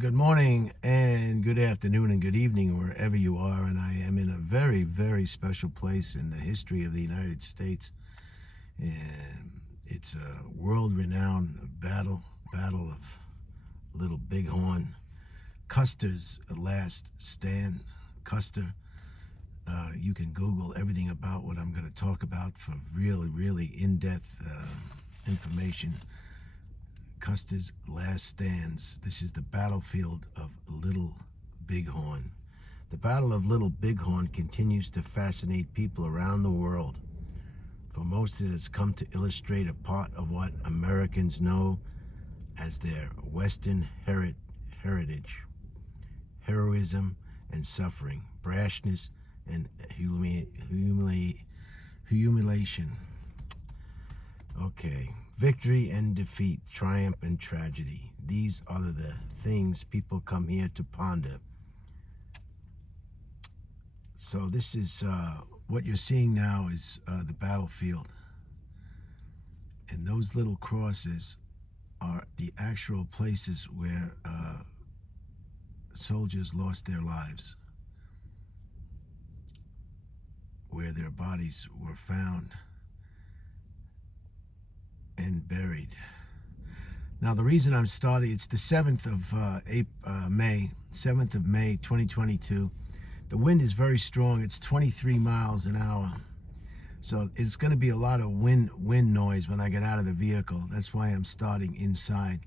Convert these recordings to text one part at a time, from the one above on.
Good morning and good afternoon and good evening wherever you are, and I am in a very, very special place in the history of the United States. And it's a world-renowned battle of Little Bighorn. Custer's last stand. Custer, you can Google everything about what I'm going to talk about for really, really in-depth information. Custer's last stands. This is the battlefield of Little Bighorn. The Battle of Little Bighorn continues to fascinate people around the world. For most, it has come to illustrate a part of what Americans know as their Western heritage: heroism and suffering, brashness and humiliation. Okay. Victory and defeat, triumph and tragedy. These are the things people come here to ponder. So this is what you're seeing now is the battlefield. And those little crosses are the actual places where soldiers lost their lives, where their bodies were found and buried. Now, the reason I'm starting, it's the 7th of May, 2022. The wind is very strong. It's 23 miles an hour. So it's going to be a lot of wind noise when I get out of the vehicle. That's why I'm starting inside.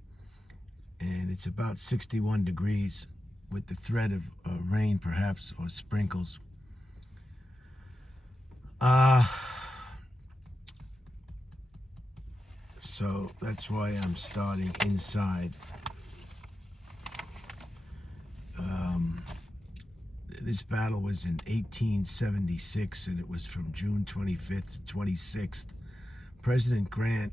And it's about 61 degrees with the threat of rain, perhaps, or sprinkles. So that's why I'm starting inside. This battle was in 1876, and it was from June 25th to 26th. President Grant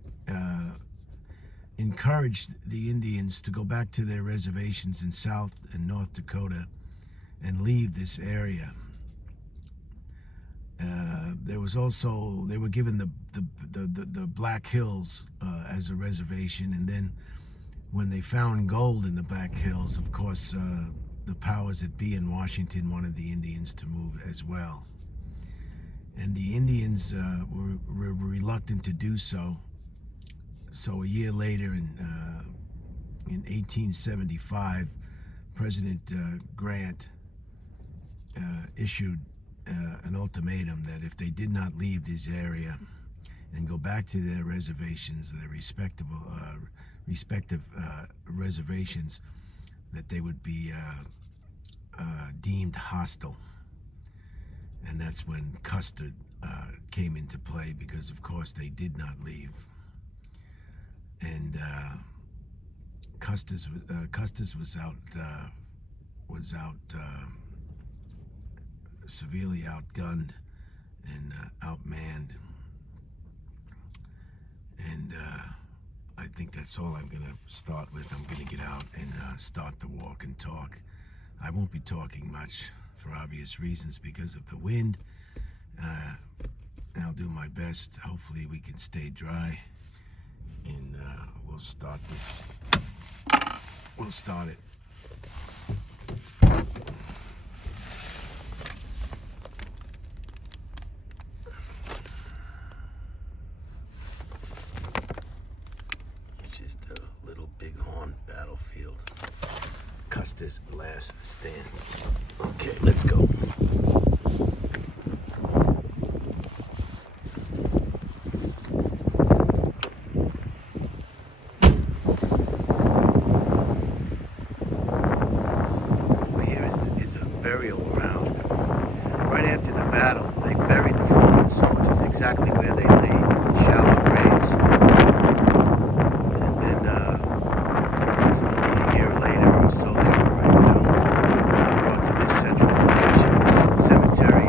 encouraged the Indians to go back to their reservations in South and North Dakota and leave this area. There was also, they were given the Black Hills as a reservation, and then when they found gold in the Black Hills, of course, the powers that be in Washington wanted the Indians to move as well. And the Indians were reluctant to do so. So a year later, in 1875, President Grant issued an ultimatum that if they did not leave this area and go back to their reservations, their respective reservations, that they would be deemed hostile. And that's when Custer came into play, because of course they did not leave. And Custer's was out severely outgunned and outmanned. And I think that's all I'm going to start with. I'm going to get out and start the walk and talk. I won't be talking much for obvious reasons because of the wind. I'll do my best. Hopefully we can stay dry. And we'll start this. We'll start it. This is the Little Bighorn battlefield. Custer's last stands. Okay, let's go. They buried the fallen soldiers exactly where they lay, in shallow graves. And then approximately a year later or so, they were exhumed and brought to this central location. This cemetery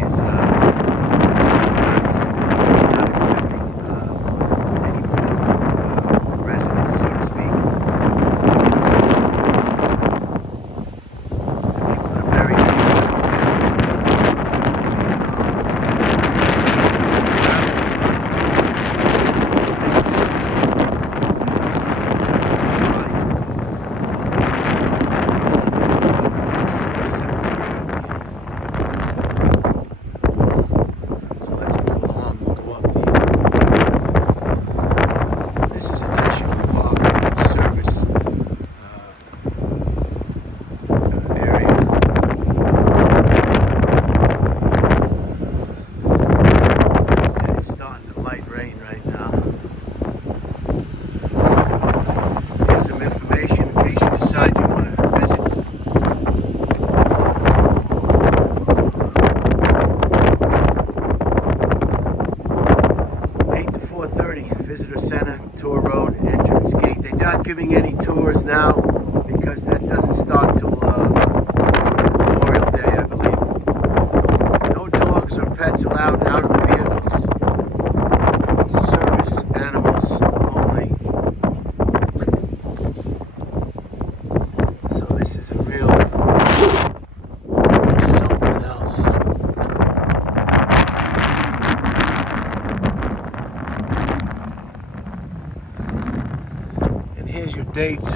States.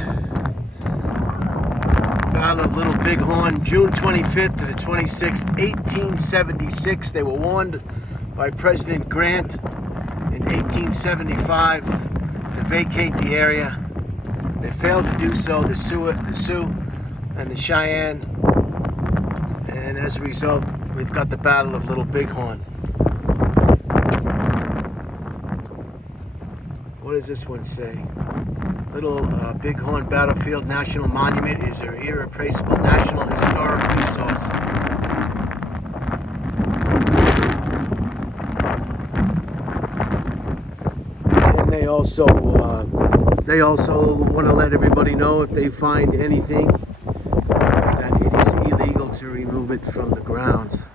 Battle of Little Bighorn, June 25th to the 26th, 1876. They were warned by President Grant in 1875 to vacate the area. They failed to do so, the Sioux and the Cheyenne. And as a result, we've got the Battle of Little Bighorn. What does this one say? Little Bighorn Battlefield National Monument is an irreplaceable national historic resource. And they also want to let everybody know, if they find anything, that it is illegal to remove it from the grounds.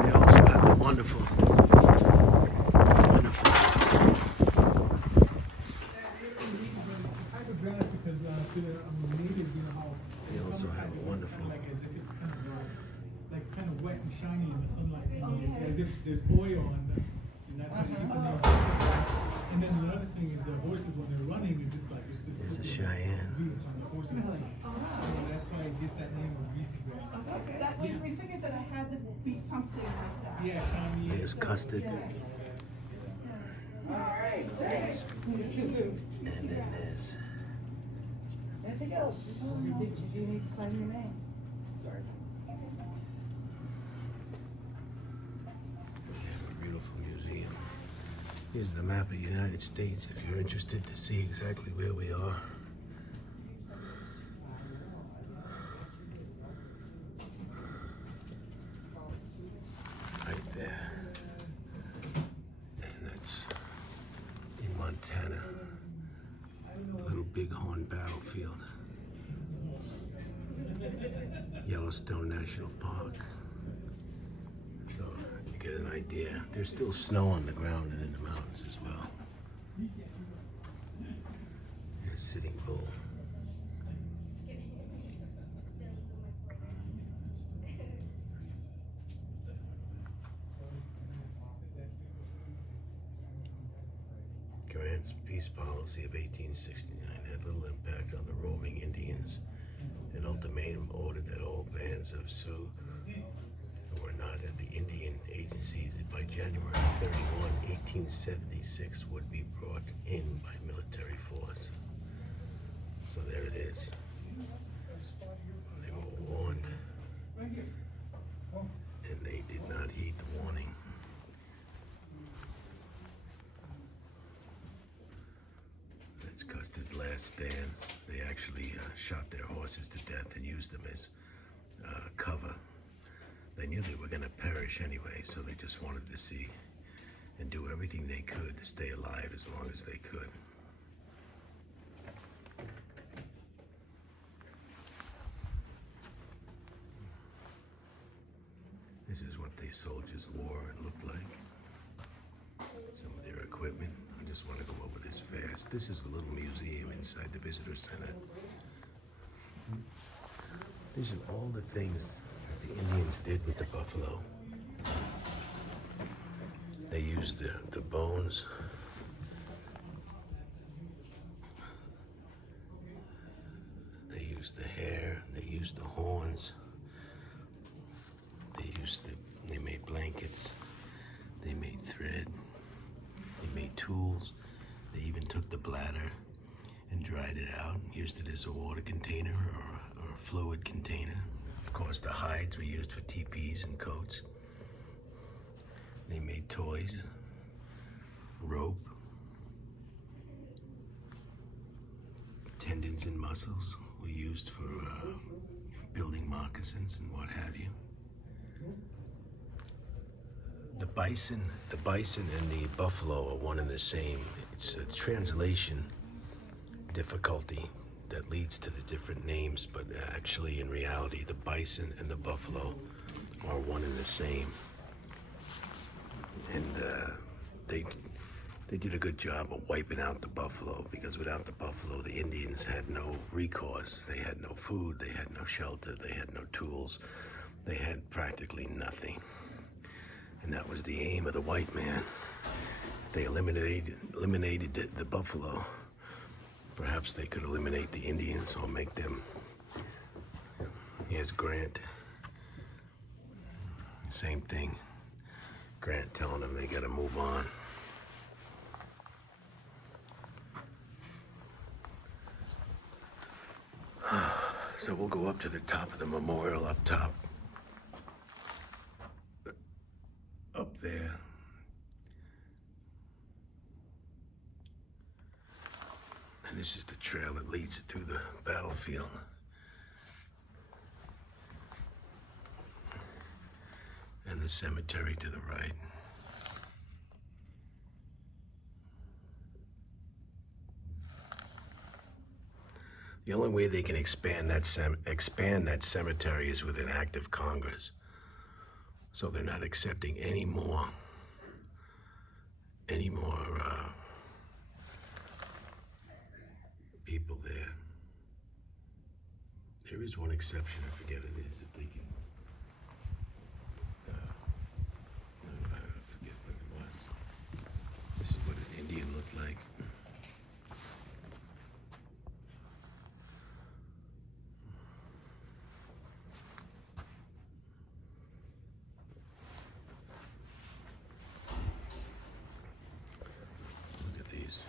They also have a wonderful They also have a wonderful. Like as if it's kind of like kind of wet and shiny in the sunlight. It's as if there's oil on them, and that's why they put the name. And then the other thing is the horses, when they're running, it's just like it's just. There's a Cheyenne. Grease on the horses. So that's why it gets that name of greasy grass. Okay, that, we figured that it had to be something like that. Yeah, shiny. There's custard. All right, thanks. And then there's. Anything else? Did you need to sign your name? Sorry. We have a beautiful museum. Here's the map of the United States if you're interested to see exactly where we are. Right there. And that's in Montana. Little Bighorn Battlefield. Yellowstone National Park. So you get an idea. There's still snow on the ground and in the mountains as well. Here's Sitting Bull. Grant's peace policy of 1869 had little impact on the roaming Indians. An ultimatum ordered that all bands of Sioux who were not at the Indian agencies by January 31, 1876 would be brought in by military force. So there it is. They were warned, and they did not heed the warning. That's Custard's last stands. They actually shot their horses to death and used them as cover. They knew they were going to perish anyway, so they just wanted to see and do everything they could to stay alive as long as they could. This is what the soldiers wore and looked like. Some of their equipment. I just want to go over this fast. This is a little museum inside the visitor center. These are all the things that the Indians did with the buffalo. They used the bones. They used the hair. They used the horns. They made blankets. They made thread. They made tools. They even took the bladder and dried it out and used it as a water container or a fluid container. Of course, the hides were used for teepees and coats. They made toys, rope, tendons and muscles were used for building moccasins and what have you. The bison and the buffalo are one and the same. It's a translation difficulty that leads to the different names, but actually in reality the bison and the buffalo are one and the same. And they did a good job of wiping out the buffalo, because without the buffalo the Indians had no recourse. They had no food, they had no shelter, they had no tools, they had practically nothing. And that was the aim of the white man. If they eliminated the buffalo, Perhaps they could eliminate the Indians or make them. Here's Grant. Same thing. Grant telling them they gotta move on. So we'll go up to the top of the memorial up top. Up there. And this is the trail that leads through the battlefield. And the cemetery to the right. The only way they can expand that cemetery is with an act of Congress. So they're not accepting any more people there. There is one exception, I forget it is, if they can. I forget what it was. This is what an Indian looked like. Look at these.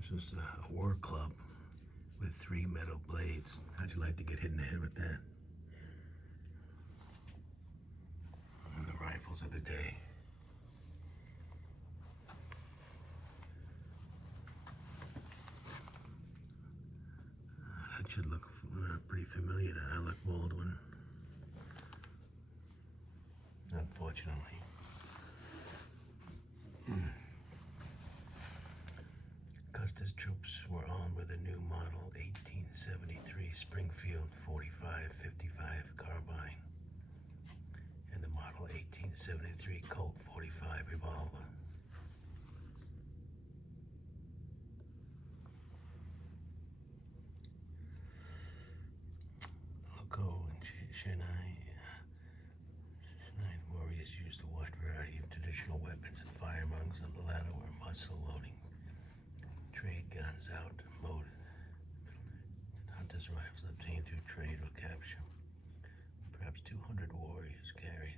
This was a war club with 3 metal blades. How'd you like to get hit in the head with that? And the rifles of the day. That should look pretty familiar to Alec Baldwin. Unfortunately. Custer's troops were armed with a new model 1873 Springfield 45-55 carbine and the model 1873 Colt 45 revolver. Loco and Chennai warriors used a wide variety of traditional weapons and firearms. On the latter were muzzle loading trade guns outmoded. Hunters' rifles obtained through trade or capture. Perhaps 200 warriors carried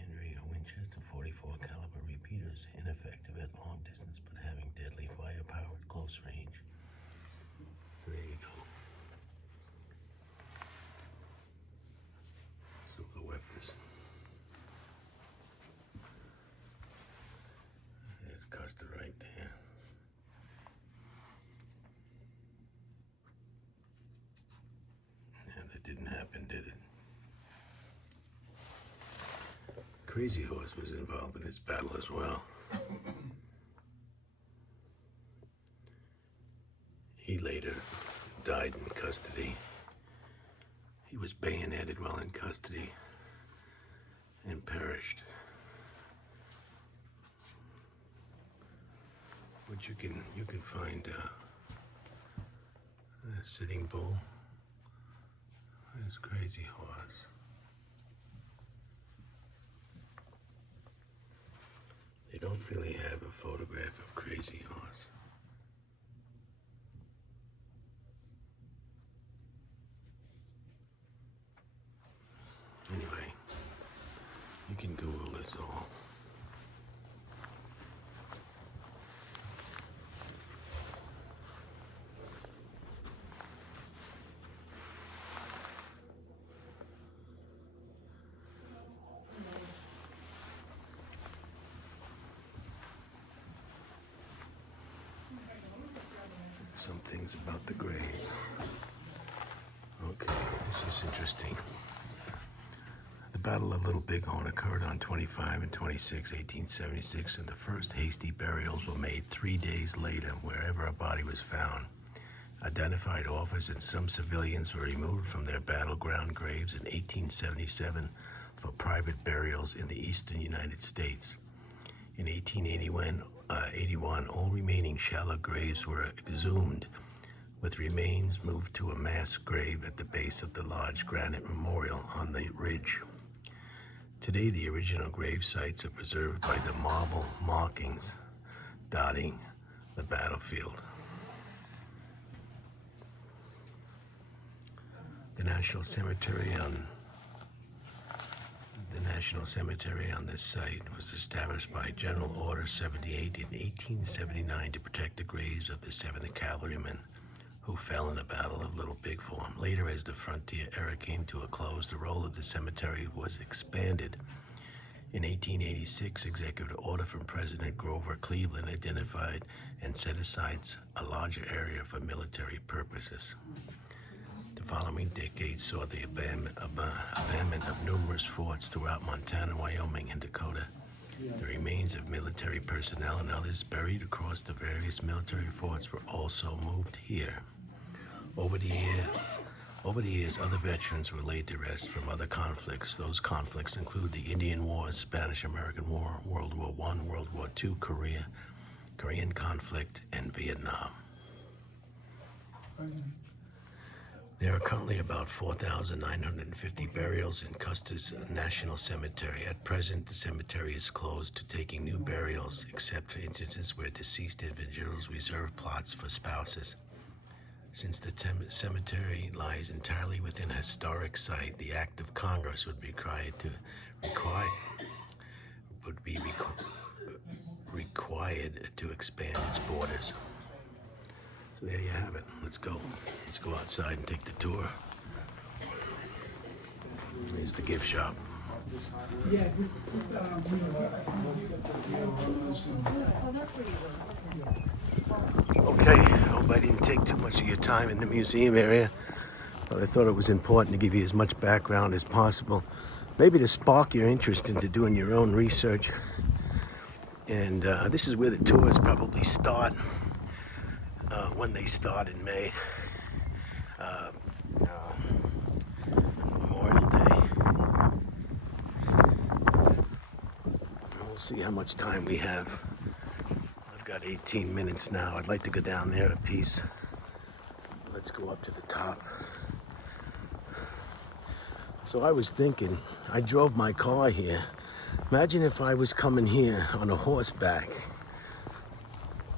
Henry or Winchester 44 caliber repeaters, ineffective at long distance but having deadly firepower at close range. So there you go. Some of the weapons. There's Custer right there. Didn't happen, did it? Crazy Horse was involved in this battle as well. He later died in custody. He was bayoneted while in custody and perished. But you can find a Sitting Bull. There's Crazy Horse. They don't really have a photograph of Crazy Horse. Anyway, you can Google this all. Some things about the grave. Okay, this is interesting. The Battle of Little Bighorn occurred on 25 and 26, 1876, and the first hasty burials were made 3 days later wherever a body was found. Identified officers and some civilians were removed from their battleground graves in 1877 for private burials in the eastern United States. In 1881, all remaining shallow graves were exhumed, with remains moved to a mass grave at the base of the large granite memorial on the ridge. Today, the original grave sites are preserved by the marble markings dotting the battlefield. The National Cemetery on this site was established by General Order 78 in 1879 to protect the graves of the 7th Cavalrymen who fell in the Battle of Little Bighorn. Later, as the frontier era came to a close, the role of the cemetery was expanded. In 1886, executive order from President Grover Cleveland identified and set aside a larger area for military purposes. The following decades saw the abandonment of numerous forts throughout Montana, Wyoming, and Dakota. The remains of military personnel and others buried across the various military forts were also moved here. Over the years, other veterans were laid to rest from other conflicts. Those conflicts include the Indian Wars, Spanish-American War, World War I, World War II, Korean conflict, and Vietnam. There are currently about 4,950 burials in Custis National Cemetery. At present, the cemetery is closed to taking new burials, except for instances where deceased individuals reserve plots for spouses. Since the cemetery lies entirely within a historic site, the Act of Congress would be required to expand its borders. So there you have it. Let's go outside and take the tour. Here's the gift shop. Yeah, Okay, I hope I didn't take too much of your time in the museum area, but I thought it was important to give you as much background as possible, maybe to spark your interest into doing your own research. And this is where the tours probably start, when they start in May, Memorial Day. We'll see how much time we have. I've got 18 minutes now. I'd like to go down there a piece. Let's go up to the top. So I was thinking, I drove my car here. Imagine if I was coming here on a horseback.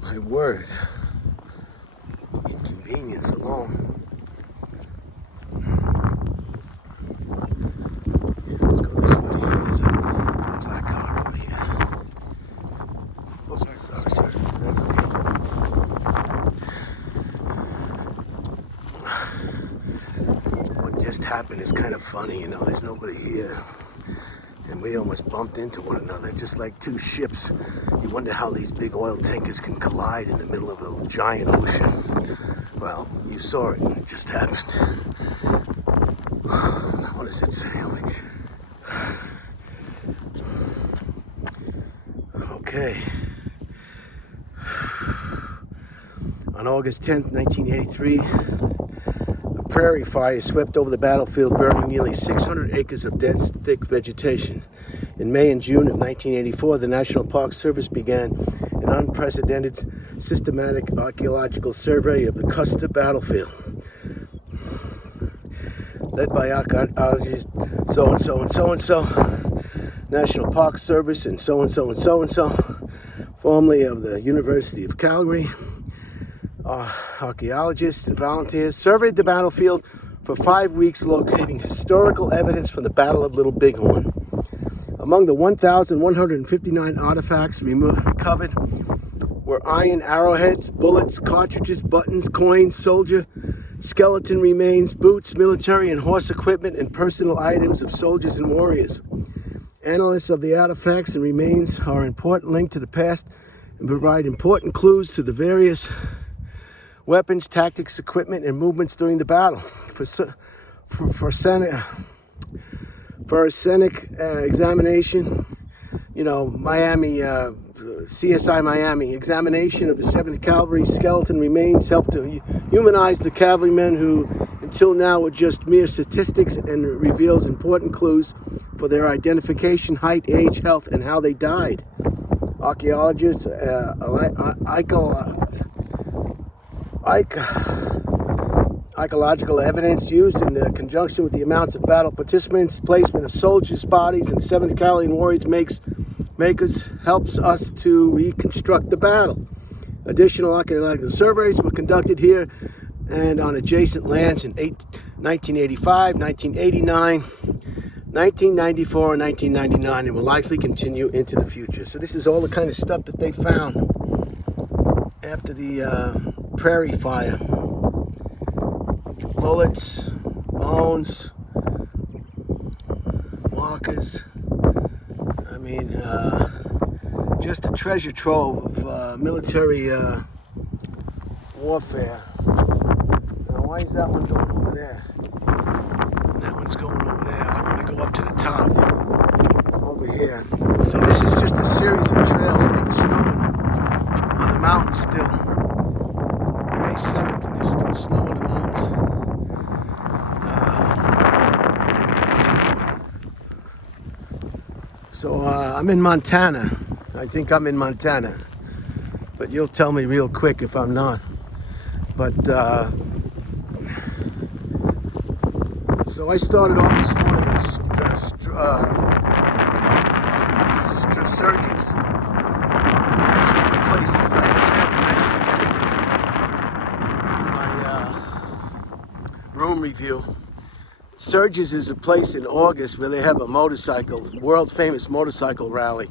My word, the inconvenience alone. Yeah, let's go this way. There's a black car over here. Oh, sorry, sir. That's okay. What just happened is kind of funny, you know, there's nobody here. And we almost bumped into one another, just like two ships. You wonder how these big oil tankers can collide in the middle of a giant ocean. Well, you saw it, it just happened. What does it say? Okay. On August 10th, 1983, a prairie fire swept over the battlefield, burning nearly 600 acres of dense, thick vegetation. In May and June of 1984, the National Park Service began an unprecedented systematic archaeological survey of the Custer battlefield. Led by archaeologists so-and-so and so-and-so, National Park Service and so-and-so and so-and-so, formerly of the University of Calgary, archaeologists and volunteers surveyed the battlefield for 5 weeks, locating historical evidence from the Battle of Little Bighorn. Among the 1,159 artifacts recovered were iron arrowheads, bullets, cartridges, buttons, coins, soldier, skeleton remains, boots, military and horse equipment, and personal items of soldiers and warriors. Analysis of the artifacts and remains are an important link to the past and provide important clues to the various weapons, tactics, equipment, and movements during the battle. For a scenic examination, you know, Miami, CSI Miami, examination of the 7th Cavalry skeleton remains helped to humanize the cavalrymen who until now were just mere statistics, and reveals important clues for their identification, height, age, health, and how they died. Archaeologists, archaeological evidence used in conjunction with the amounts of battle participants, placement of soldiers' bodies, and 7th Cavalry warriors helps us to reconstruct the battle. Additional archaeological surveys were conducted here and on adjacent lands in 1985, 1989, 1994, and 1999, and will likely continue into the future. So this is all the kind of stuff that they found after the prairie fire. Bullets, bones, markers. I mean, just a treasure trove of military warfare. Now, why is that one going over there? That one's going over there. I want to go up to the top, over here. So this is just a series of trails. Look at the snow on the mountains still. May 7th, and there's still snow on the mountains. So I'm in Montana. I think I'm in Montana. But you'll tell me real quick if I'm not. But so I started off this morning at Surgeons. That's what the place, in fact, I failed to mention it yesterday in my room review. Surges is a place in August where they have a world famous motorcycle rally.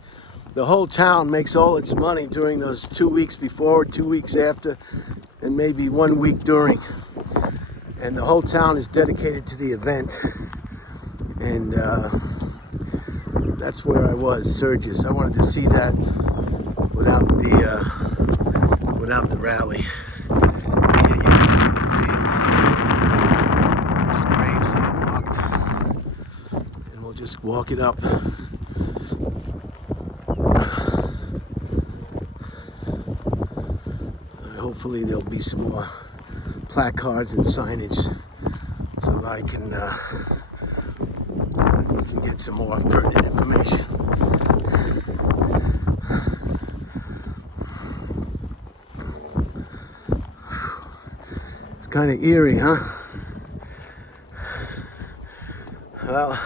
The whole town makes all its money during those 2 weeks before, 2 weeks after, and maybe 1 week during. And the whole town is dedicated to the event. And that's where I was, Surges. I wanted to see that without the rally. Here you can see the field. And those graves are marked. And we'll just walk it up. Hopefully there'll be some more placards and signage so that I can we can get some more pertinent information. It's kind of eerie, huh? Well,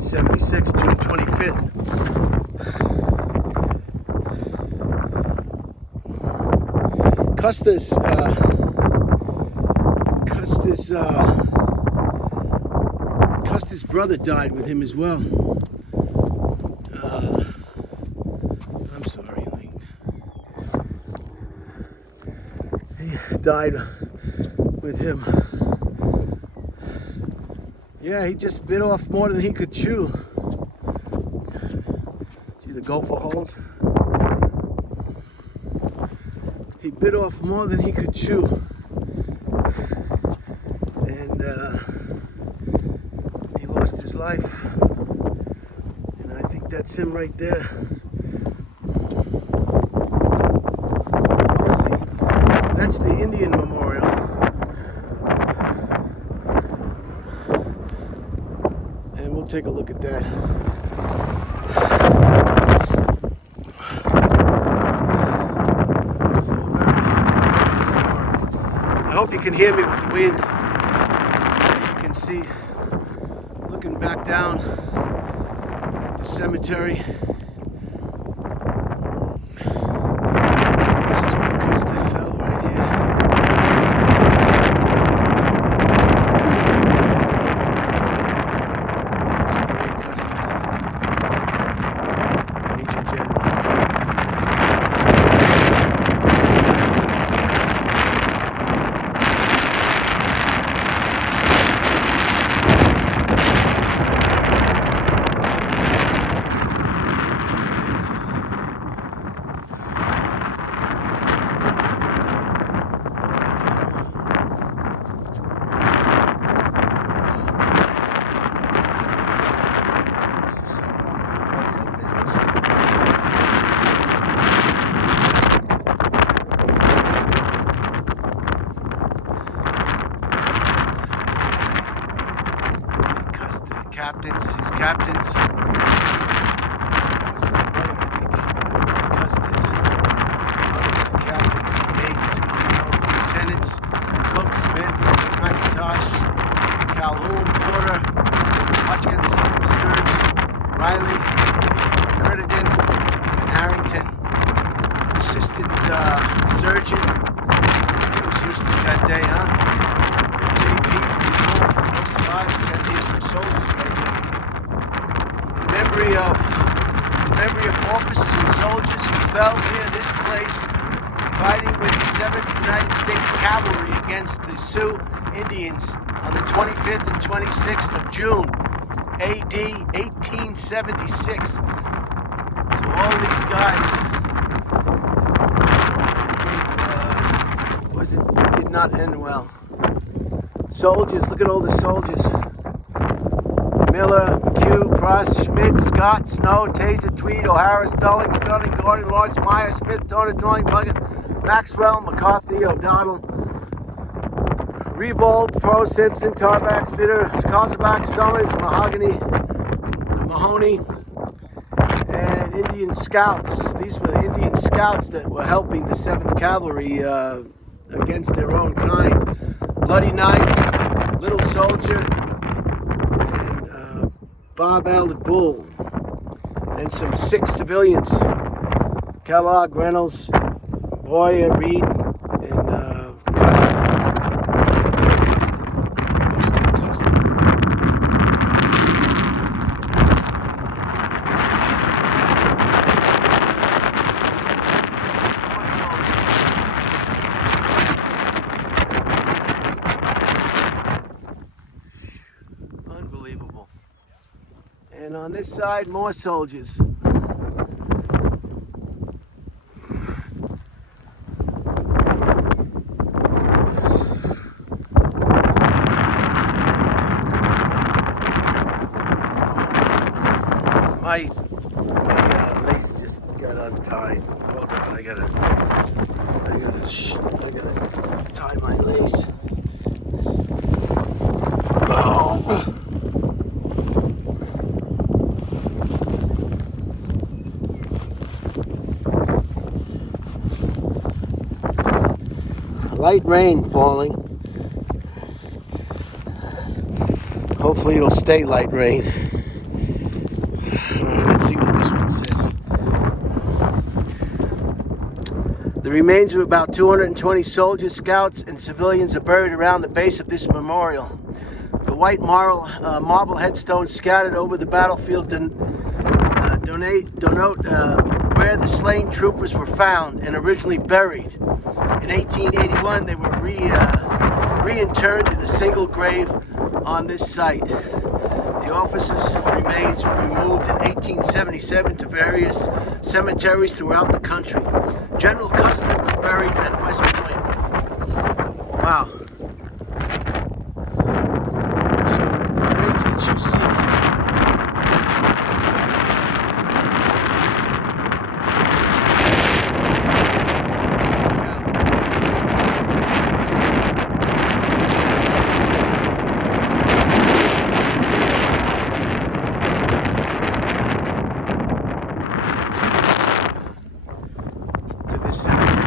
76, June 25th. Custer's brother died with him as well. I'm sorry. He died with him. Yeah, he just bit off more than he could chew. See the gopher holes? He bit off more than he could chew. And he lost his life. And I think that's him right there. We'll see. That's the Indian Memorial. We'll take a look at that. I hope you can hear me with the wind. You can see, looking back down at the cemetery. This is where Custer fell right here. His captains. That was his brother, I think. Custis. Brother was a captain. Yates, Kino, lieutenants, Cook, Smith, McIntosh, Calhoun, Porter, Hutchins, Sturge, Riley, Crittenden, and Harrington. Assistant surgeon. He was useless that day, huh? JP, both no survivors, and here's some soldiers right here. In memory of officers and soldiers who fell near this place fighting with the 7th United States Cavalry against the Sioux Indians on the 25th and 26th of June, AD 1876. So all these guys, it did not end well. Soldiers, look at all the soldiers. Miller, McHugh, Prost, Schmidt, Scott, Snow, Taser, Tweed, O'Hara, Sterling, Gordon, Lawrence, Meyer, Smith, Donner, Muggen, Maxwell, McCarthy, O'Donnell, Rebold, Pro, Simpson, Tarback, Fitter, Kozabak, Summers, Mahoney, and Indian Scouts. These were the Indian Scouts that were helping the 7th Cavalry against their own kind. Bloody Knife, Little Soldier, and Bob Allard Bull, and some 6 civilians. Kellogg, Reynolds, Boyer, Reed, and Custer. Unbelievable. And on this side, more soldiers. My lace just got untied. Hold on, I gotta tie my lace. Oh. Light rain falling. Hopefully it'll stay light rain. Let's see what this one says. The remains of about 220 soldiers, scouts, and civilians are buried around the base of this memorial. The white marble headstones scattered over the battlefield denote where the slain troopers were found and originally buried. In 1881, they were reinterred in a single grave on this site. The officers' remains were removed in 1877 to various cemeteries throughout the country. General Custer was buried at West Point. Wow. So the graves that you see to this cemetery.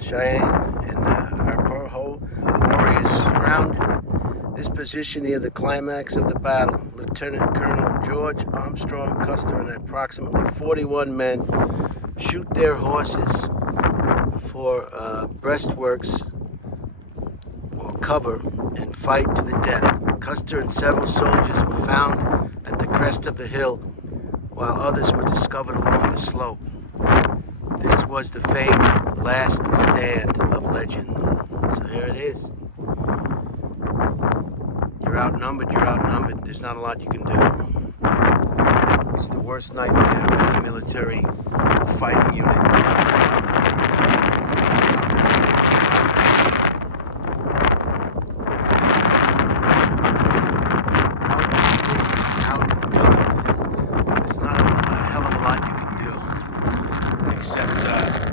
Cheyenne and Arapaho warriors surrounded this position near the climax of the battle. Lieutenant Colonel George Armstrong Custer and approximately 41 men shoot their horses for breastworks or cover and fight to the death. Custer and several soldiers were found at the crest of the hill, while others were discovered along the slope. This was the famed last stand of legend. So here it is. You're outnumbered, There's not a lot you can do. It's the worst nightmare of any military fighting unit. Outdone. There's not a hell of a lot you can do, except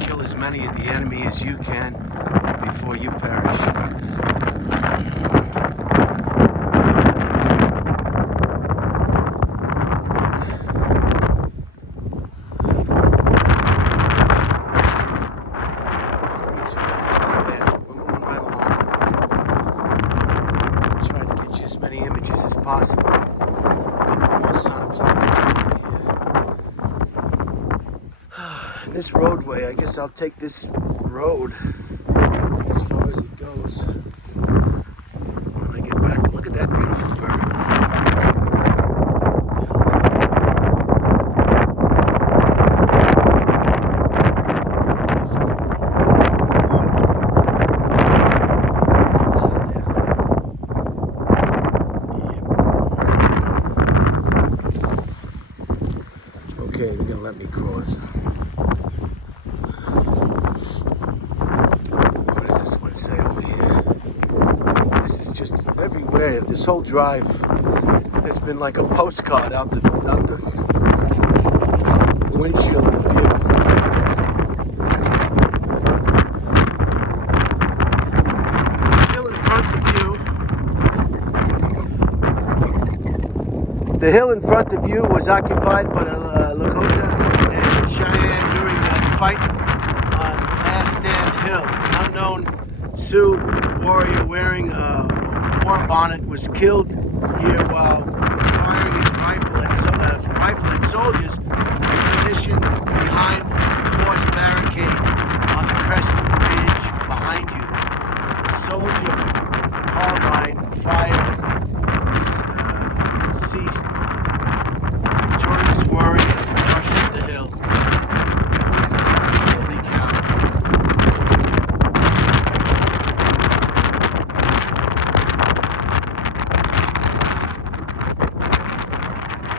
kill as many of the enemy as you can before you perish. Possible. This roadway, I guess I'll take this road as far as it goes. When I get back, look at that beautiful bird. Okay, they're gonna let me cross. What does this one say over here? This is just everywhere. This whole drive has been like a postcard out the windshield of the vehicle. The hill in front of you was occupied by the Lakota and Cheyenne during a fight on Last Stand Hill. An unknown Sioux warrior wearing a war bonnet was killed here while firing his rifle at soldiers positioned behind a horse barricade on the crest of the ridge behind you. The soldier carbine fire ceased. Victorious warriors rushed up the hill. Holy cow.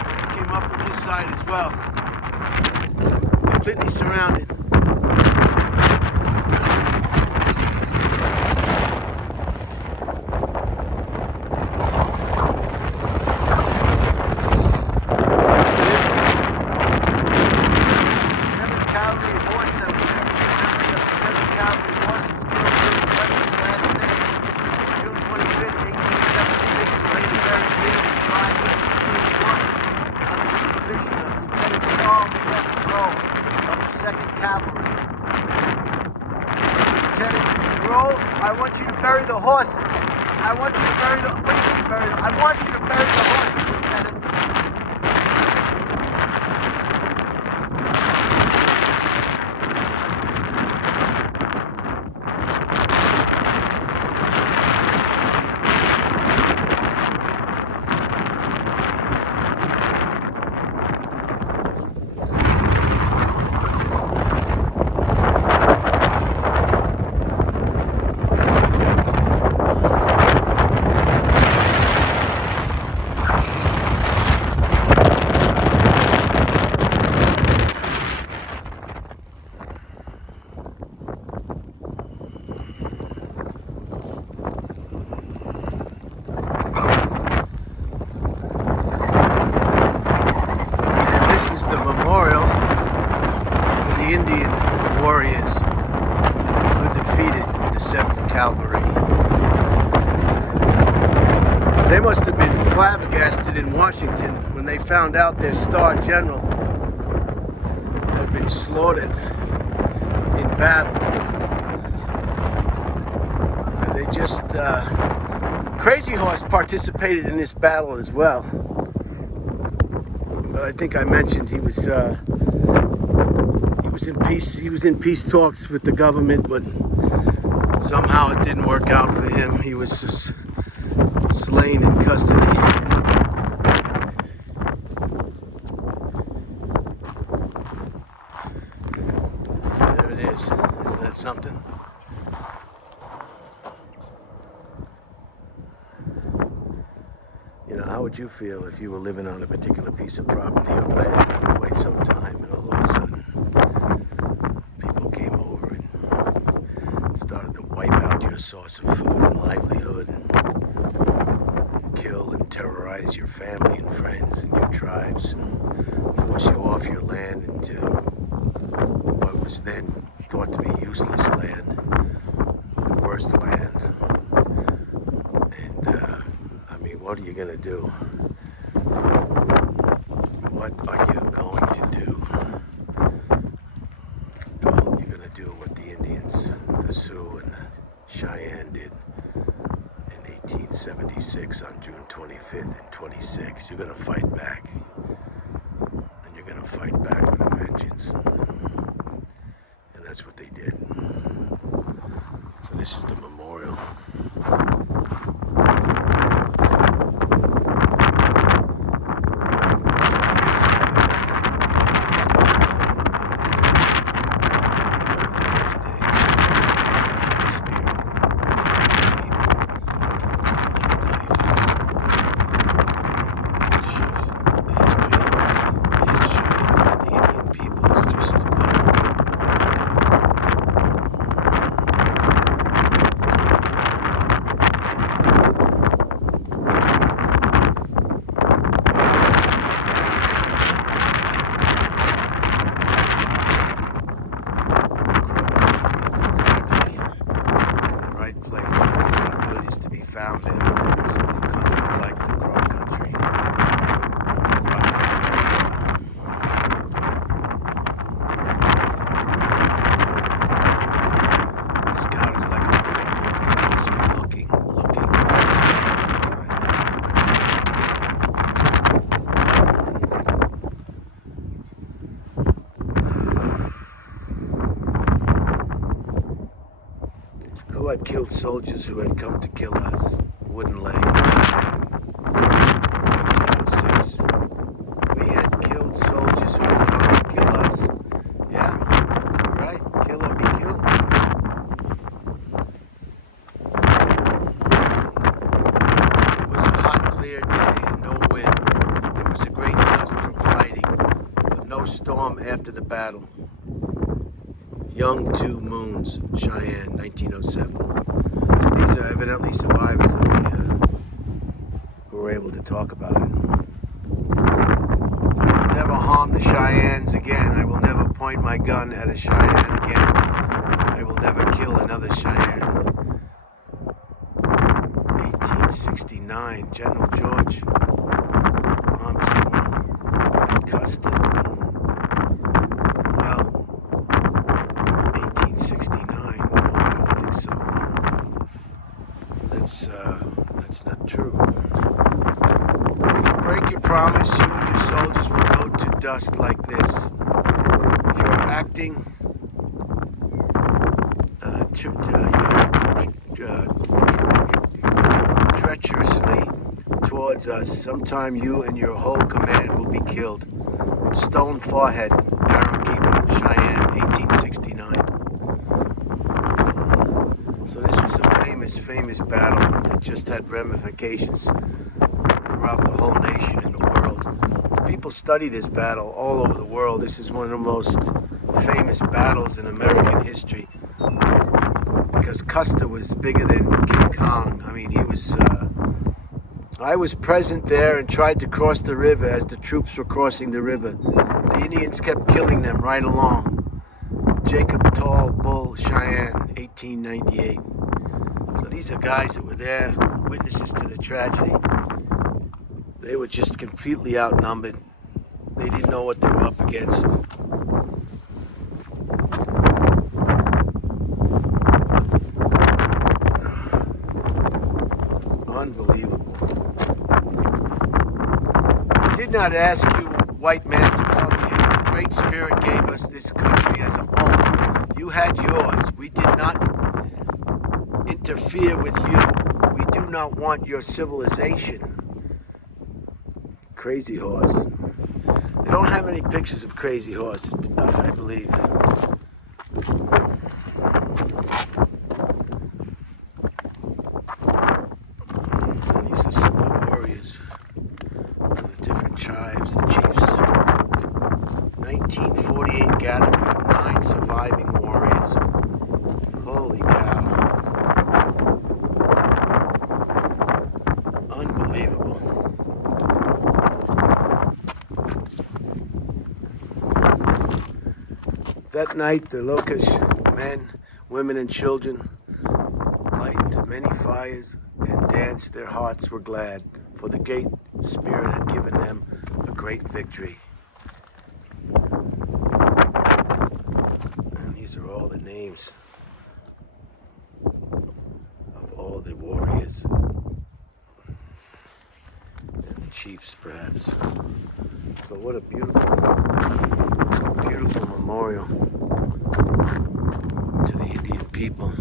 So they came up from this side as well. Completely surrounded. Cavalry. Lieutenant Rowe, I want you to bury the horses. I want you to bury the... What do you mean bury them? I want you to bury the horses, Lieutenant. Indian warriors who defeated the 7th Cavalry. They must have been flabbergasted in Washington when they found out their star general had been slaughtered in battle. And they just... Crazy Horse participated in this battle as well. But I think I mentioned he was He was in peace talks with the government, but somehow it didn't work out for him. He was just slain in custody. There it is. Isn't that something? You know, how would you feel if you were living on a particular piece of property or land for quite some time, and all of a sudden people came over and started to wipe out your source of food and livelihood, and kill and terrorize your family and friends and your tribes, and force you off your land into what was then thought to be useless land, the worst land. What are you going to do? What are you going to do? Well, you're going to do what the Indians, the Sioux and the Cheyenne did in 1876 on June 25th and 26. You're going to fight back. And you're going to fight back with a vengeance. And that's what they did. So this is the memorial. Found there. There is no country like the Crow country. The scout is like a lone wolf that must be looking all the time. Who had killed soldiers who had come to kill us? Wooden Leg, 1906. We had killed soldiers who had come to kill us. Yeah, right. Kill or be killed. It was a hot, clear day and no wind. There was a great dust from fighting, but no storm after the battle. Young Two Moons, Cheyenne, 1907. So these are evidently survivors of who were able to talk about it. I will never harm the Cheyennes again. I will never point my gun at a Cheyenne again. I will never kill another Cheyenne. 1869, General George Armstrong, Custer. Well, 1869, no, I don't think so. That's not true. If you break your promise, you and your soldiers will go to dust like this. If you're acting treacherously towards us, sometime you and your whole command will be killed. Stone Forehead, Arrow Keeper, Cheyenne, 1869. So this was a famous battle that just had ramifications throughout the whole nation and the world. People study this battle all over the world. This is one of the most famous battles in American history because Custer was bigger than King Kong. I mean, he was... I was present there and tried to cross the river as the troops were crossing the river. The Indians kept killing them right along. Jacob Tall Bull, Cheyenne, 1898. So these are guys that were there, witnesses to the tragedy. They were just completely outnumbered. They didn't know what they were up against. Unbelievable. I did not ask you, white man, to come here. The great Great Spirit gave us this country as a home. You had yours. We did not interfere with you. We do not want your civilization. Crazy horse. They don't have any pictures of Crazy Horse, I believe. These are some of the warriors of the different tribes, the chiefs. 1948 gathering of 9 surviving warriors. Holy cow. Unbelievable. That night, the Lokish men, women, and children lighted many fires and danced. Their hearts were glad, for the Great Spirit had given them a great victory. And these are all the names of all the warriors and the chiefs, perhaps. So what a beautiful, beautiful memorial to the Indian people.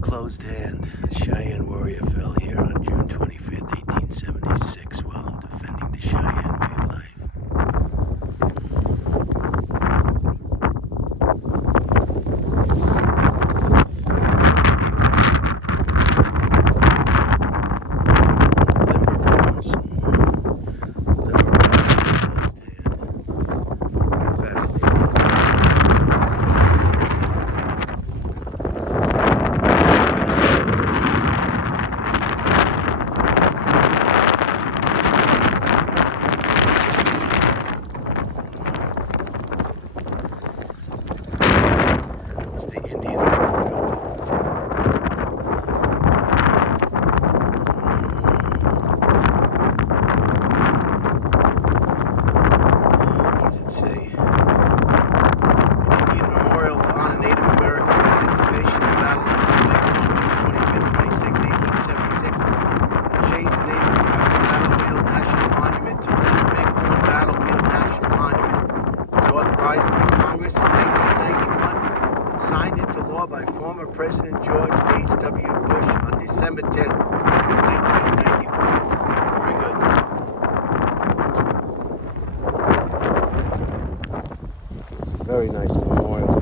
Closed hand. A Cheyenne warrior fell here on June 25th, 1876, while defending the Cheyenne way of life. By former President George H.W. Bush on December 10th, 1991. Very good. It's a very nice memorial.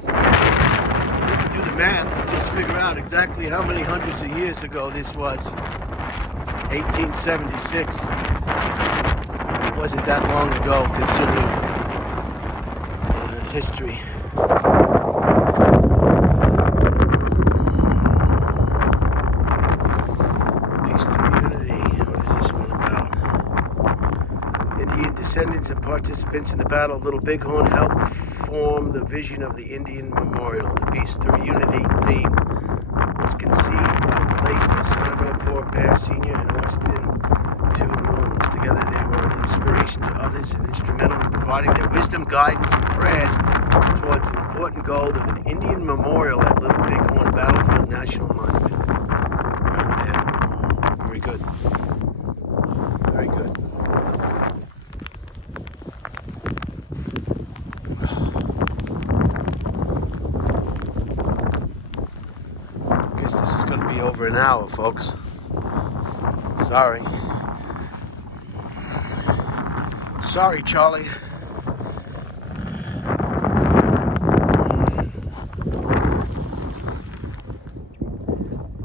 You can do the math and just figure out exactly how many hundreds of years ago this was. 1876. It wasn't that long ago, considering history. Peace through unity. What is this one about? Indian descendants and participants in the Battle of Little Bighorn helped form the vision of the Indian Memorial. The Peace Through Unity theme was conceived by the late Mr. Poor Bear Sr. and Austin two Moons. Together they were an inspiration to others and instrumental in providing their wisdom, guidance, and prayers towards an important goal of an Indian memorial at Little Bighorn Battlefield National Monument. Right there. Very good. Very good. going to be over an hour, folks. Sorry. Sorry, Charlie.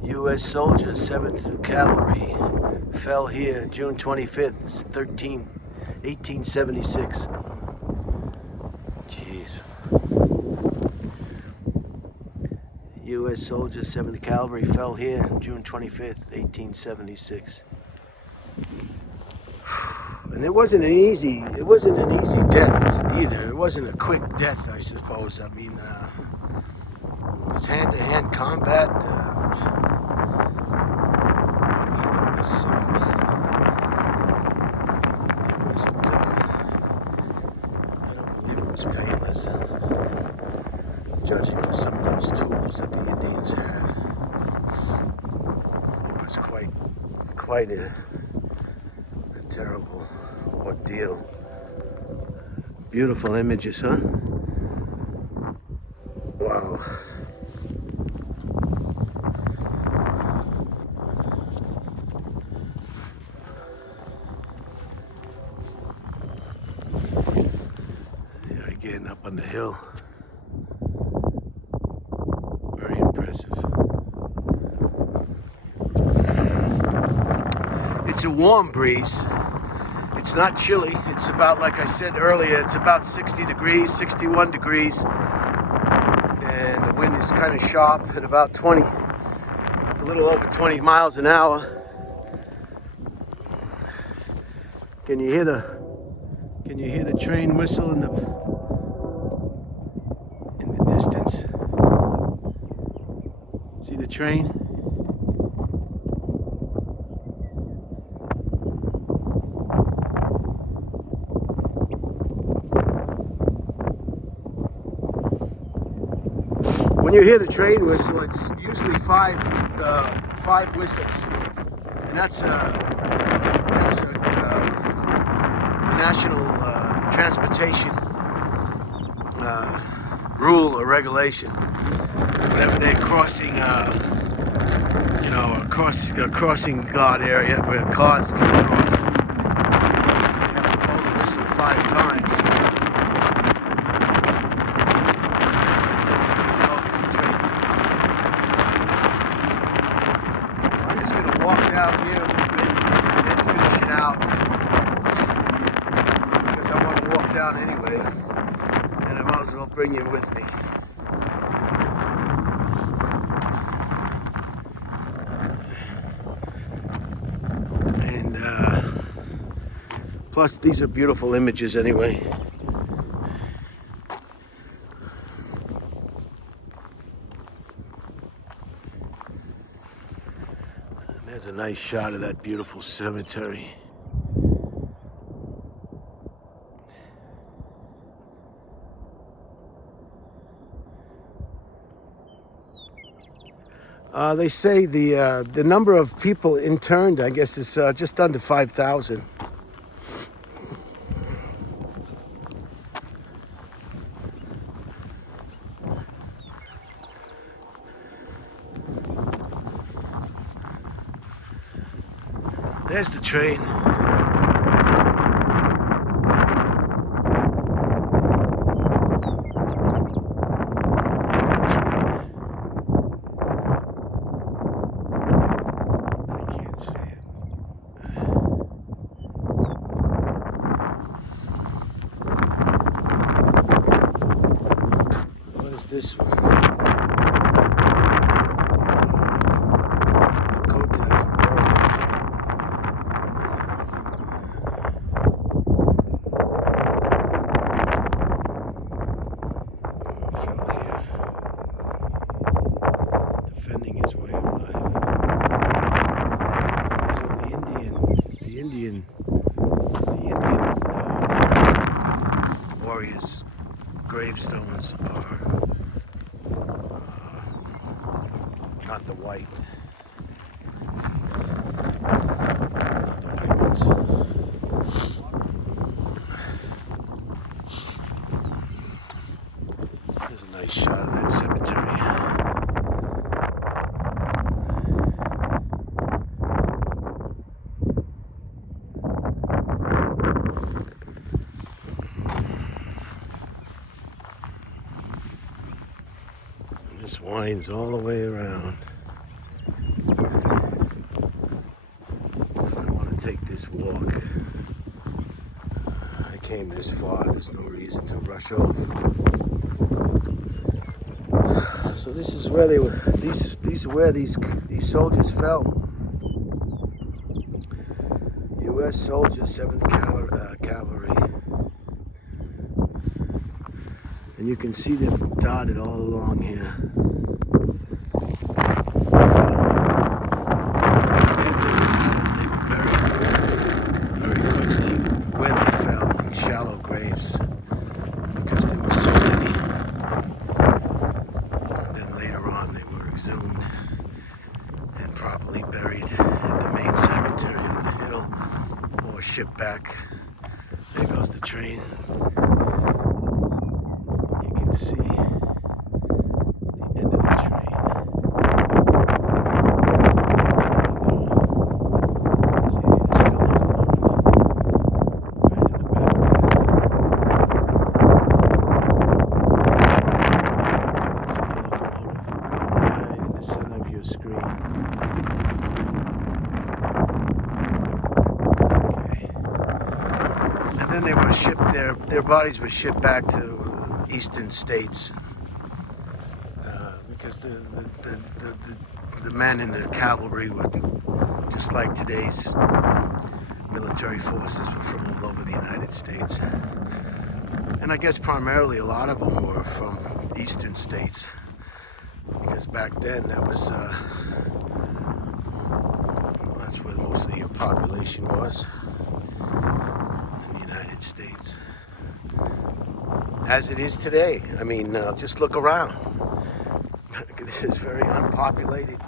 U.S. soldiers, 7th Cavalry, fell here June 25th, 1876. Jeez. U.S. soldiers, 7th Cavalry, fell here June 25th, 1876. And it wasn't an easy death either. It wasn't a quick death, I suppose. I mean, it was hand-to-hand combat. It wasn't, I don't believe it was painless, judging for some of those tools that the Indians had. It was quite a terrible ordeal. Beautiful images, huh? Wow. Again, up on the hill. Very impressive. It's a warm breeze. It's not chilly. It's about, like I said earlier, it's about 60 degrees, 61 degrees. And the wind is kind of sharp at about 20, a little over 20 miles an hour. Can you hear the train whistle in the distance? See the train? When you hear the train whistle, it's usually five whistles, and that's a national transportation rule or regulation. Whenever they're crossing, a crossing guard area where cars can cross, they have to blow the whistle 5 times. Walk down here a little bit and then finish it out, because I want to walk down anyway, and I might as well bring you with me. And plus these are beautiful images anyway. There's a nice shot of that beautiful cemetery. They say the number of people interned, I guess, is just under 5,000. There's the train. I can't see it. What is this one? Defending his way of life. So the Indian warriors' gravestones are not the white. Not the white ones. There's a nice shot of that cemetery. lines all the way around. I want to take this walk. I came this far, there's no reason to rush off. So this is where they were, these are where these soldiers fell. U.S. soldiers, 7th Cavalry. And you can see them dotted all along here. So, after the battle, they were buried very quickly where they fell in shallow graves because there were so many. And then later on, they were exhumed and properly buried at the main cemetery on the hill or shipped back. There goes the train. See the end of the train. See the locomotive right in the back there. See the locomotive right in the center of your screen. Okay. And then they were shipped there. Their bodies were shipped back to eastern states because the men in the cavalry were just like today's military forces, were from all over the United States, and I guess primarily a lot of them were from eastern states because back then that was that's where most of your population was in the United States. As it is today. I mean, just look around. This is very unpopulated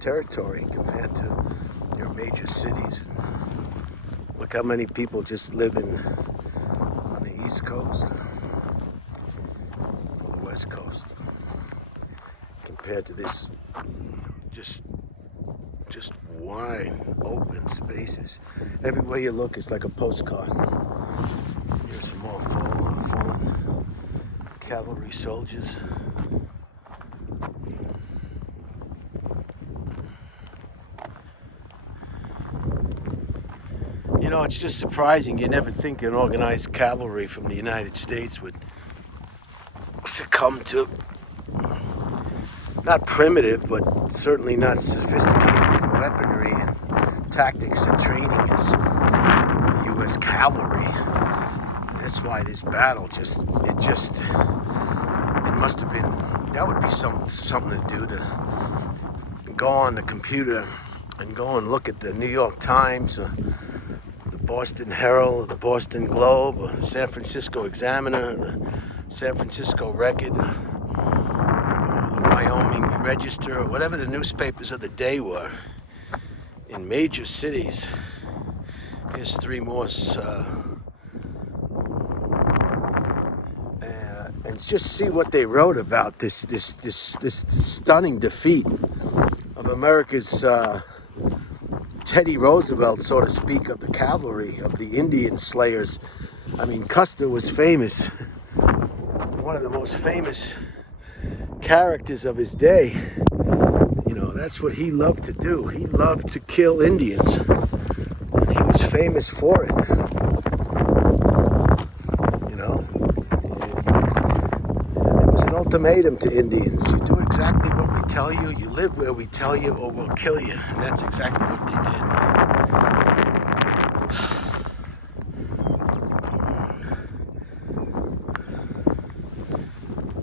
territory compared to your major cities. Look how many people just live on the East Coast or the West Coast compared to this just wide open spaces. Everywhere you look is like a postcard. Here's some more fallen cavalry soldiers. You know, it's just surprising. You never think an organized cavalry from the United States would succumb to not primitive, but certainly not sophisticated weaponry and tactics and training as the U.S. cavalry. That's why this battle it must have been, that would be something to do, to go on the computer and go and look at the New York Times, or the Boston Herald, or the Boston Globe, or the San Francisco Examiner, or the San Francisco Record, or the Wyoming Register, or whatever the newspapers of the day were in major cities. Here's three more. And just see what they wrote about this stunning defeat of America's Teddy Roosevelt, so to speak, of the cavalry, of the Indian slayers. I mean, Custer was famous, one of the most famous characters of his day. You know, that's what he loved to do. He loved to kill Indians, and he was famous for it. Ultimatum to Indians: you do exactly what we tell you, you live where we tell you, or we'll kill you. And that's exactly what they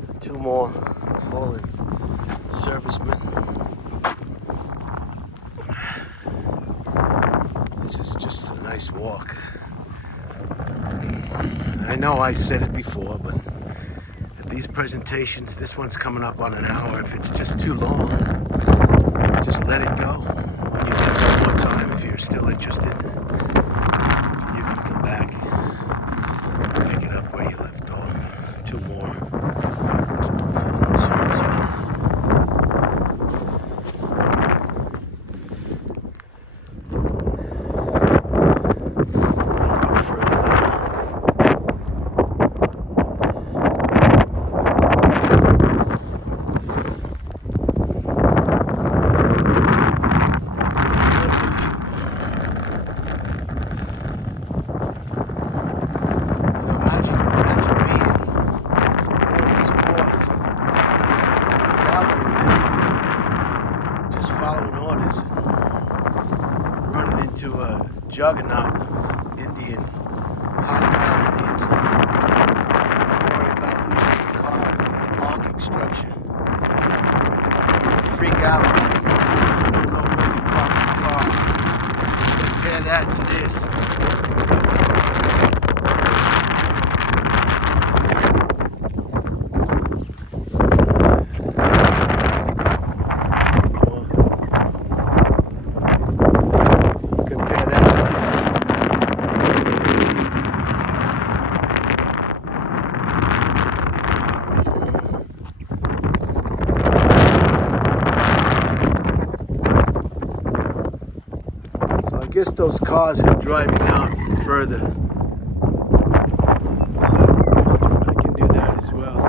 did. Two more fallen servicemen. This is just a nice walk. I know I've said it before, but these presentations, this one's coming up on an hour. If it's just too long, just let it go. When you get some more time, if you're still interested, you can come back, pick it up where you left off. Two more fallen servicemen. to a juggernaut of Indian, hostile Indians. You worry about losing your car at the parking structure. You freak out. You don't know where you parked your car. Compare that to this. I guess those cars are driving out further. I can do that as well.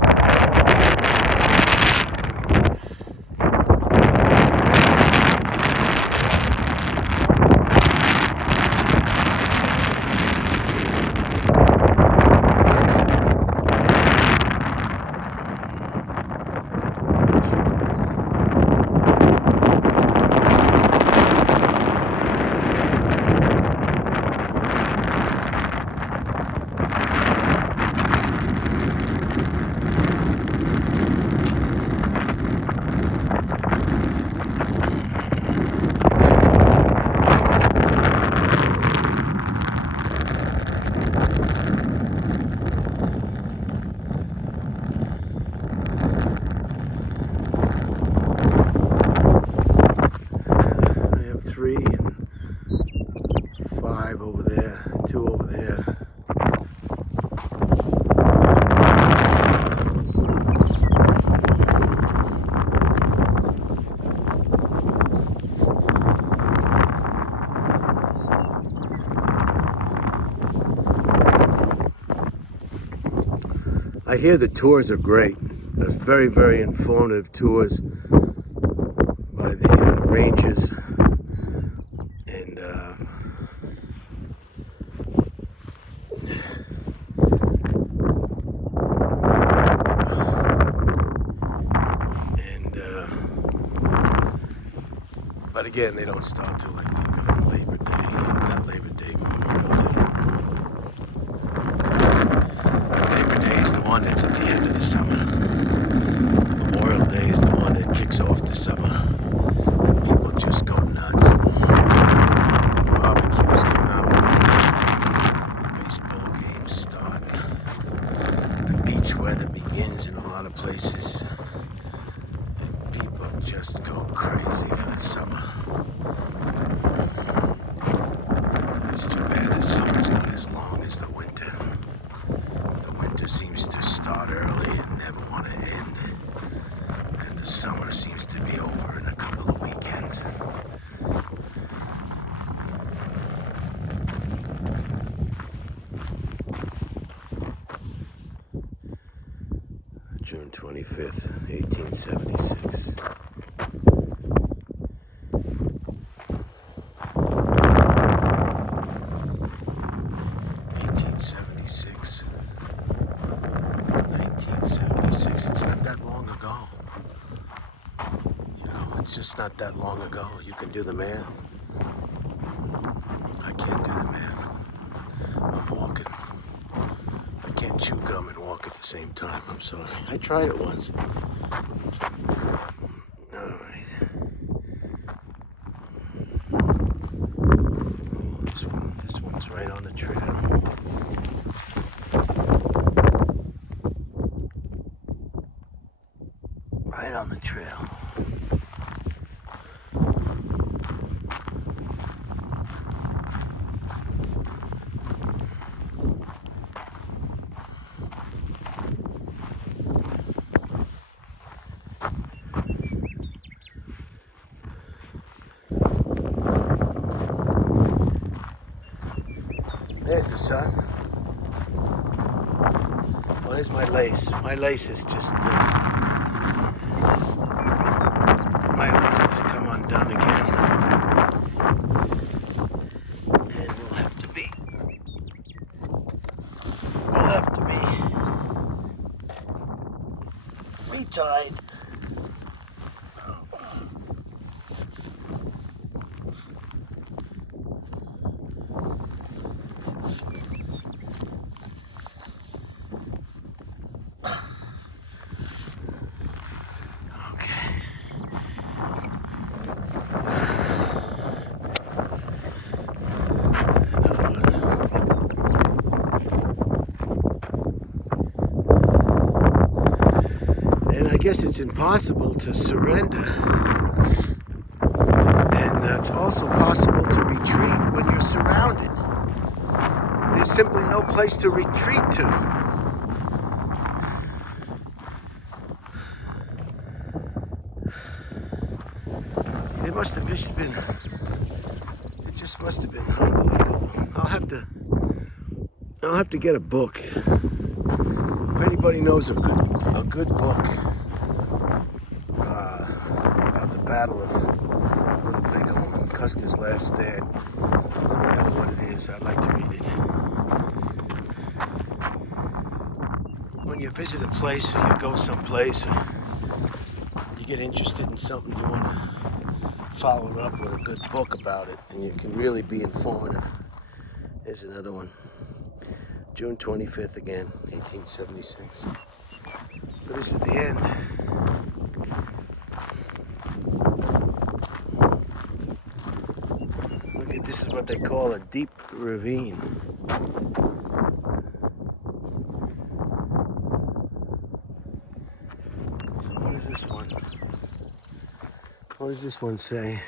Over there, 2 over there. I hear the tours are great. They're very, very informative tours by the rangers. But again, they don't start till, I think, Labor Day. Not Labor Day, Memorial Day. Labor Day is the one that's at the end of the summer. Memorial Day is the one that kicks off the summer. And people just go nuts. The barbecues come out. Baseball games start. The beach weather begins in a lot of places. And people just go crazy for the summer. It's too bad the summer's not as long as the winter. The winter seems to start early and never want to end. And the summer seems to be over in a couple of weekends. June 25th, 1876. It's not that long ago. You know, it's just not that long ago. You can do the math. I can't do the math. I'm walking. I can't chew gum and walk at the same time. I'm sorry. I tried it once. Alright. Oh, this one's right on the trail. Right on the trail. There's the sun. Well, there's my lace. My lace is just... my lace has come undone again. And we'll have to be tied. guess it's impossible to surrender. And it's also possible to retreat when you're surrounded. There's simply no place to retreat to. It must have just been, it just must have been unbelievable. I'll have to get a book. If anybody knows a good book about the Battle of Little Bighorn, Custer's Last Stand, let me know what it is. I'd like to read it. When you visit a place or you go someplace or you get interested in something, you want to follow it up with a good book about it, and you can really be informative. Here's another one. June 25th again, 1876. So this is the end. Look at this, is what they call a deep ravine. So what is this one? What does this one say?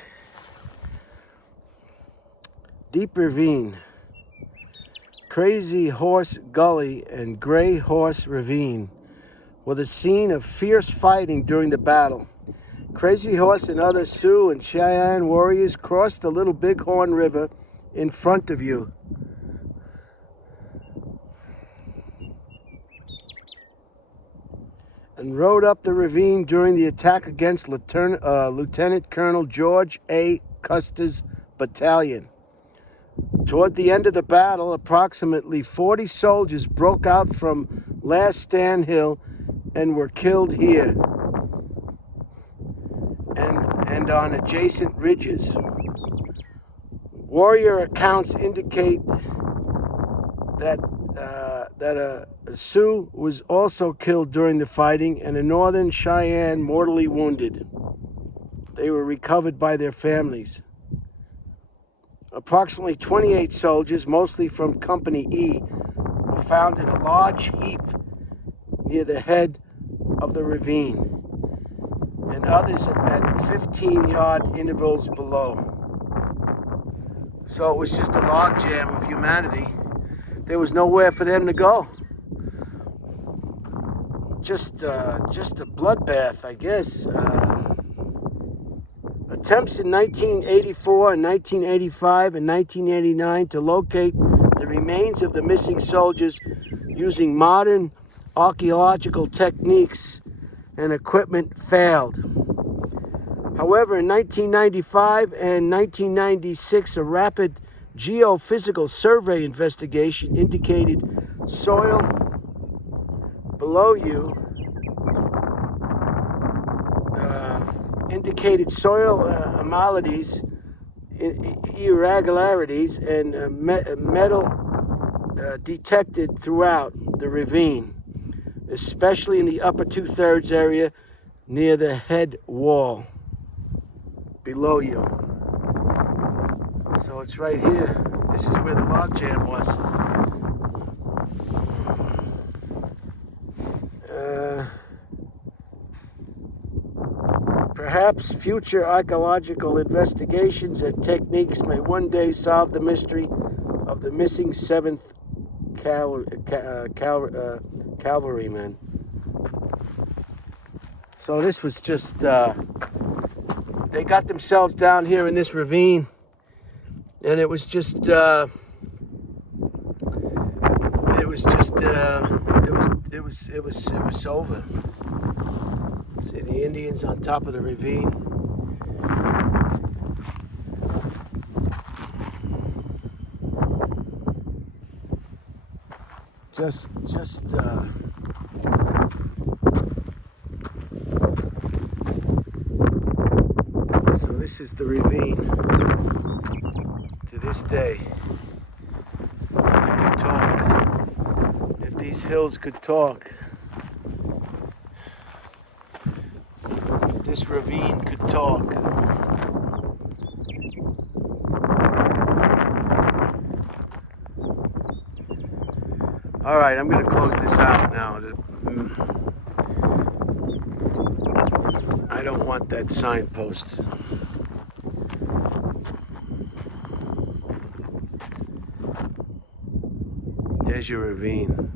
Deep ravine. Crazy Horse Gully and Gray Horse Ravine were the scene of fierce fighting during the battle. Crazy Horse and other Sioux and Cheyenne warriors crossed the Little Bighorn River in front of you. And rode up the ravine during the attack against Lieutenant Colonel George A. Custer's battalion. Toward the end of the battle, approximately 40 soldiers broke out from Last Stand Hill and were killed here and on adjacent ridges. Warrior accounts indicate that a Sioux was also killed during the fighting and a Northern Cheyenne mortally wounded. They were recovered by their families. Approximately 28 soldiers, mostly from Company E, were found in a large heap near the head of the ravine, and others at 15-yard intervals below. So it was just a logjam of humanity. There was nowhere for them to go. Just a bloodbath, I guess. Attempts in 1984 and 1985 and 1989 to locate the remains of the missing soldiers using modern archaeological techniques and equipment failed. However, in 1995 and 1996, a rapid geophysical survey investigation indicated soil below you anomalies, irregularities, and metal detected throughout the ravine, especially in the upper 2/3 area near the head wall below you. So it's right here. This is where the logjam was. Perhaps future archaeological investigations and techniques may one day solve the mystery of the missing 7th Cavalrymen. So this was just, they got themselves down here in this ravine, and it was over. See the Indians on top of the ravine. So this is the ravine to this day. If it could talk, if these hills could talk, if this ravine could talk. All right, I'm going to close this out now. I don't want that signpost. There's your ravine.